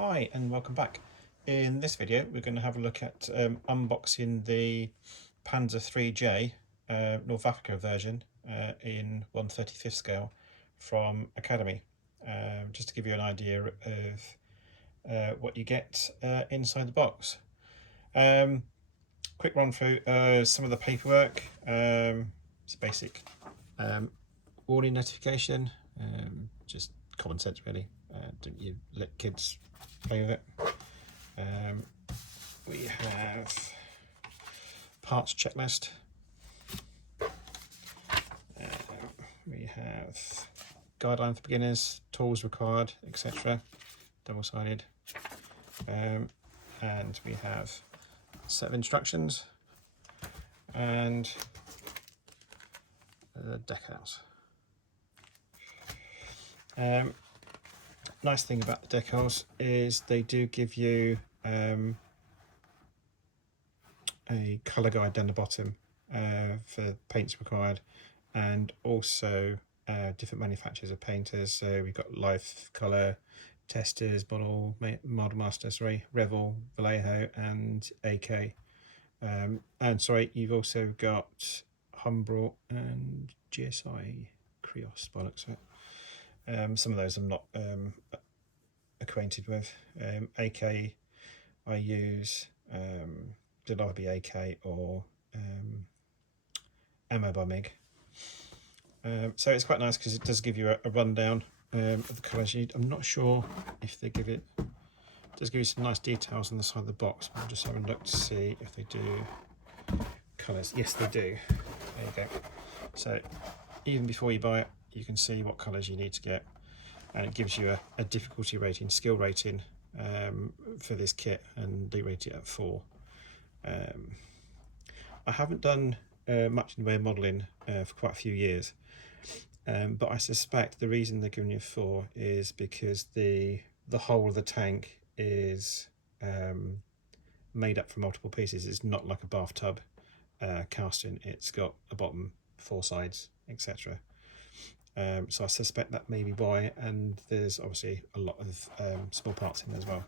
Hi and welcome back. In this video we're going to have a look at unboxing the Panzer III North Africa version in 1/35 scale from Academy, just to give you an idea of what you get inside the box. Quick run through some of the paperwork. It's a basic warning notification, just common sense really. Don't you let kids play with it. We have parts checklist. We have guideline for beginners, tools required, etc. Double-sided. And we have a set of instructions and decals. Nice thing about the decals is they do give you a colour guide down the bottom for paints required, and also different manufacturers of painters. So we've got Life Colour, Testers, Model Master, Revell, Vallejo and AK. And sorry, you've also got Humbrol and GSI Krios by the looks of it. Some of those I'm not acquainted with. AK I use, did either be AK or Ammo by MiG. So it's quite nice because it does give you a rundown of the colours you need. I'm not sure if they give it, does give you some nice details on the side of the box. I'm just having a look to see if they do colours. Yes, they do. There you go. So even before you buy it, you can see what colours you need to get, and it gives you a difficulty rating, skill rating for this kit, and they rate it at 4. I haven't done much in the way of modelling for quite a few years, but I suspect the reason they're giving you 4 is because the whole of the tank is made up from multiple pieces. It's not like a bathtub casting. It's got a bottom, 4 sides, etc. So I suspect that may be why, and there's obviously a lot of small parts in there as well.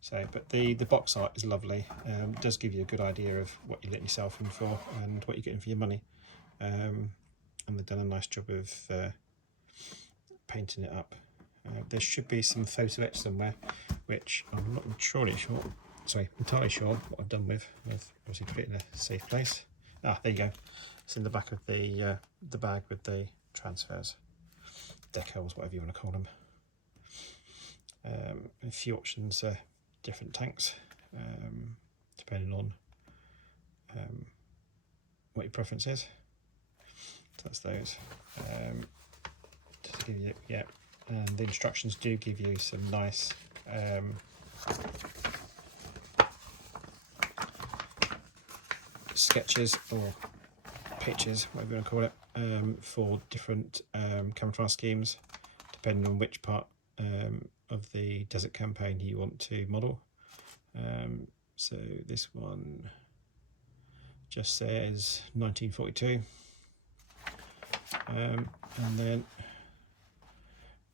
So, but the box art is lovely. It does give you a good idea of what you're letting yourself in for and what you're getting for your money. And they've done a nice job of painting it up. There should be some photo etch somewhere, which I'm not entirely sure what I've done with. I've obviously put it in a safe place. Ah, there you go. It's in the back of the bag with the transfers, decals, whatever you want to call them. A few options, different tanks, depending on what your preference is. So that's those. Just to give you, yeah, and the instructions do give you some nice sketches or pictures, whatever you want to call it, for different camouflage schemes, depending on which part of the desert campaign you want to model. So this one just says 1942, and then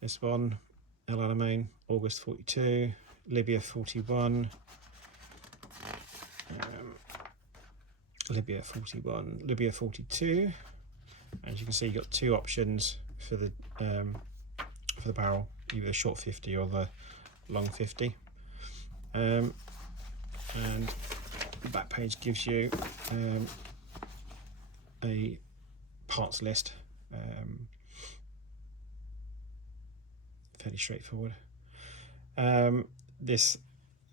this one, El Alamein, August 42, Libya 41, Libya 41, Libya 42. As you can see, you've got 2 options for the barrel, either the short 50 or the long 50. And the back page gives you a parts list, fairly straightforward. This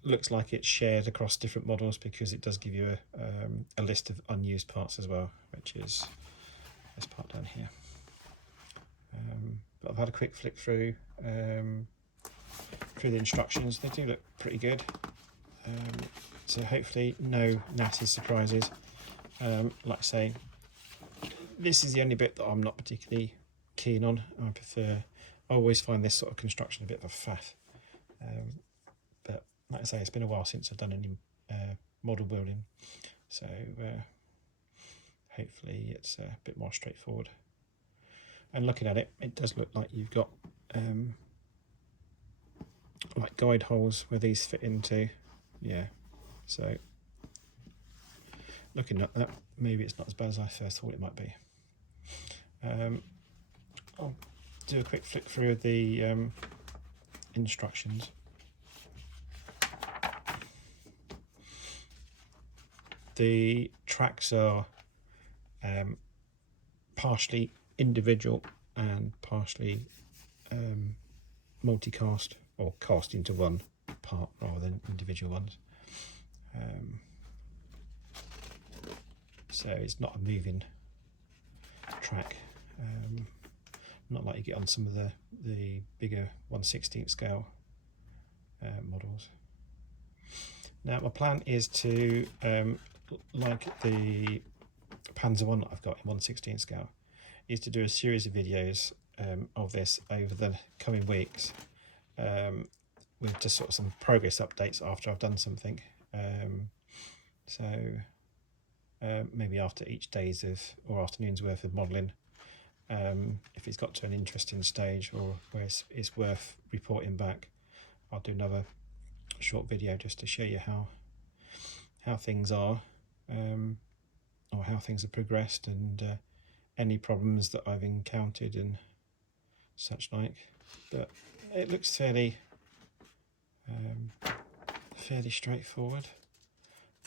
looks like it's shared across different models because it does give you a list of unused parts as well, which is this part down here. But I've had a quick flick through the instructions. They do look pretty good, so hopefully no nasty surprises. Like I say, this is the only bit that I'm not particularly keen on. I always find this sort of construction a bit of a faff, but like I say, it's been a while since I've done any model building, so hopefully it's a bit more straightforward. And looking at it, it does look like you've got like guide holes where these fit into. Yeah, so looking at that, maybe it's not as bad as I first thought it might be. I'll do a quick flick through the instructions. The tracks are partially individual and partially multicast, or cast into one part rather than individual ones. So it's not a moving track, not like you get on some of the bigger 1/16 scale models. Now my plan is to, like the Panzer I that I've got in 1/16 scale, is to do a series of videos of this over the coming weeks, with just sort of some progress updates after I've done something. Maybe after each day's or afternoon's worth of modelling, if it's got to an interesting stage or where it's worth reporting back, I'll do another short video just to show you how things are, or how things have progressed, and any problems that I've encountered and such like. But it looks fairly straightforward.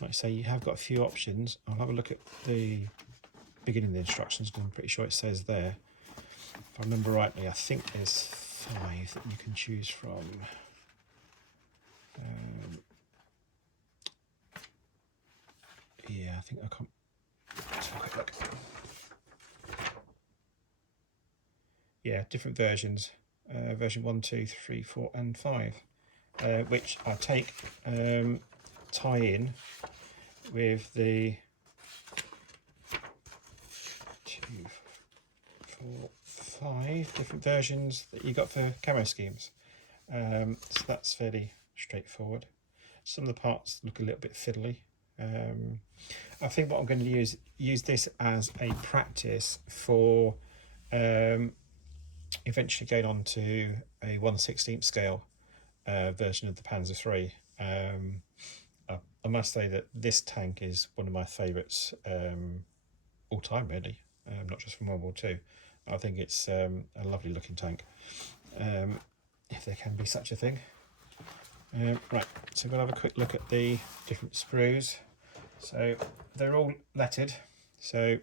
Like I say, you have got a few options. I'll have a look at the beginning of the instructions, and I'm pretty sure it says there, if I remember rightly, I think there's 5 that you can choose from. Yeah, I think I can't. Let's have a quick look. Yeah, different versions, version 1, 2, 3, 4 and 5, which I take tie in with the 2, 4, 5 different versions that you got for camo schemes. So that's fairly straightforward. Some of the parts look a little bit fiddly. I think what I'm going to use this as a practice for eventually going on to a 1/16 scale version of the Panzer III. I must say that this tank is one of my favourites all time, really, not just from World War II. I think it's a lovely looking tank, if there can be such a thing. Right, so we'll have a quick look at the different sprues. So they're all lettered, so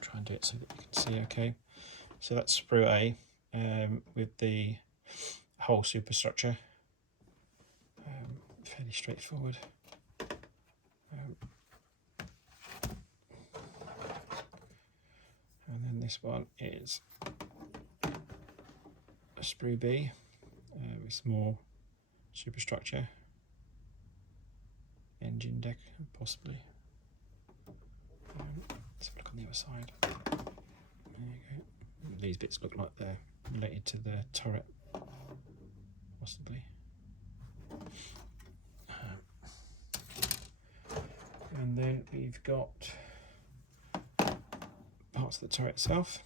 try and do it so that you can see okay. So that's sprue A, with the whole superstructure, fairly straightforward. And then this one is a sprue B, with some more superstructure, engine deck possibly. Let's have a look on the other side. There you go. These bits look like they're related to the turret, possibly. And then we've got parts of the turret itself.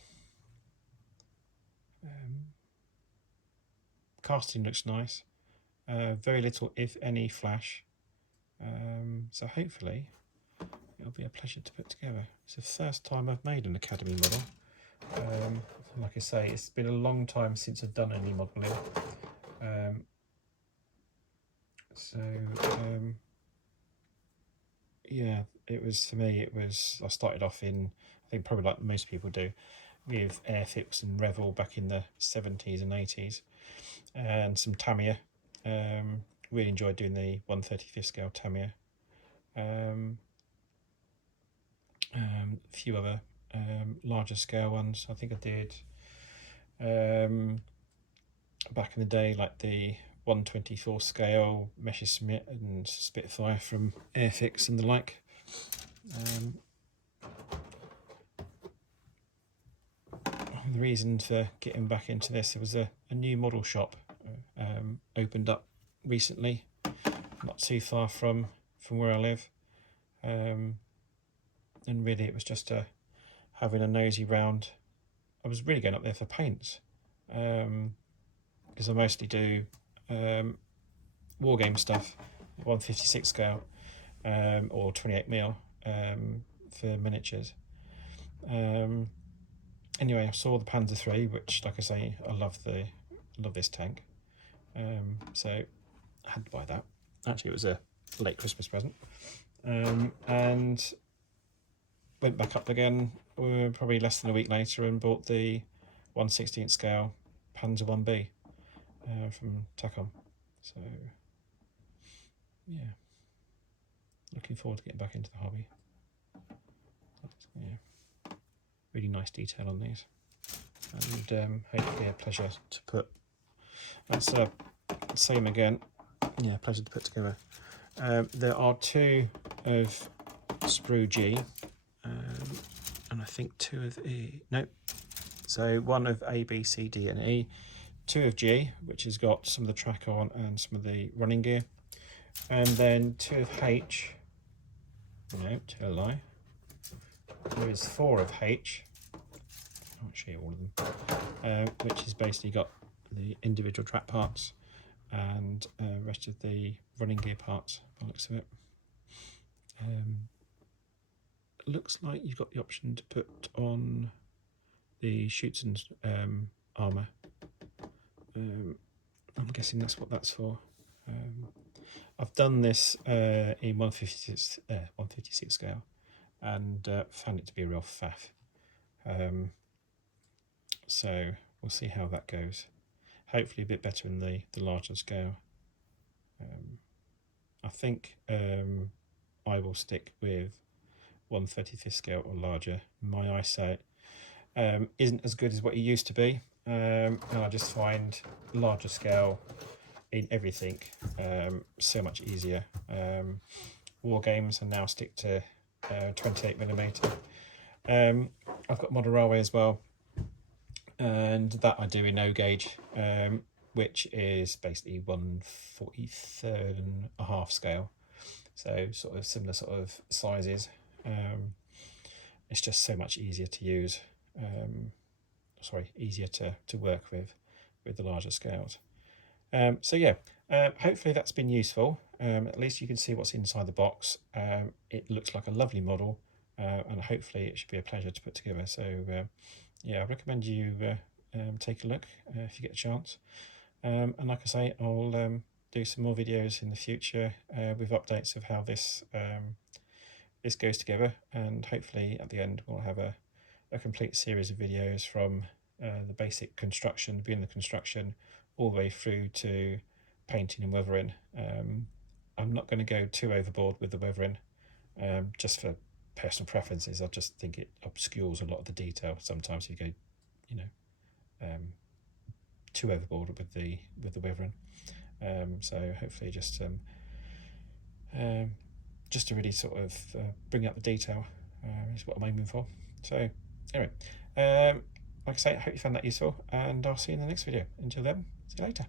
Casting looks nice. Very little, if any, flash. So hopefully it'll be a pleasure to put together. It's the first time I've made an Academy model. Like I say, it's been a long time since I've done any modelling. Yeah, it was, for me, I started off in, I think probably like most people do, with Airfix and Revell back in the 70s and 80s, and some Tamiya. Really enjoyed doing the 1/35 scale Tamiya. A few other larger scale ones. I think I did back in the day, like the 1/24 scale Messerschmitt and Spitfire from Airfix and the like. The reason for getting back into this, there was a new model shop opened up recently, not too far from where I live, and really it was just having a nosy round. I was really going up there for paints, because I mostly do war game stuff, 156 scale or 28mm for miniatures. Anyway, I saw the Panzer III, which, like I say, I love this tank. So I had to buy that. Actually, it was a late Christmas present. And went back up again probably less than a week later and bought the 1/16 scale Panzer I-B from Tacom. So yeah, looking forward to getting back into the hobby. Yeah, really nice detail on these, and hopefully a pleasure to put. That's same again. Yeah, pleasure to put together. There are 2 of sprue G, and I think 2 of E. Nope. So 1 of A, B, C, D, and E. 2 of G, which has got some of the track on and some of the running gear, and then 2 of H. No, tell a lie. There is 4 of H. I won't show you all of them, which has basically got the individual track parts and rest of the running gear parts by the looks of it. Looks like you've got the option to put on the Schutz's armour. I'm guessing that's what that's for. I've done this in 156 scale and found it to be a real faff. So we'll see how that goes. Hopefully a bit better in the larger scale. I think I will stick with 1/35 scale or larger. My eyesight isn't as good as what it used to be, and I just find larger scale in everything so much easier. War games, and now stick to 28mm. I've got Model Railway as well, and that I do in O gauge, which is basically 1/43 and a half scale, so sort of similar sort of sizes. It's just so much easier to use, easier to work with the larger scales. So yeah, hopefully that's been useful. At least you can see what's inside the box. It looks like a lovely model, and hopefully it should be a pleasure to put together. So yeah, I recommend you take a look if you get a chance. And like I say, I'll do some more videos in the future with updates of how this goes together, and hopefully at the end we'll have a complete series of videos from the basic construction, beginning the construction, all the way through to painting and weathering. I'm not going to go too overboard with the weathering, just for personal preferences. I just think it obscures a lot of the detail. Sometimes you go, too overboard with the weathering. So hopefully just to really sort of bring out the detail is what I'm aiming for. So anyway, like I say, I hope you found that useful, and I'll see you in the next video. Until then, see you later.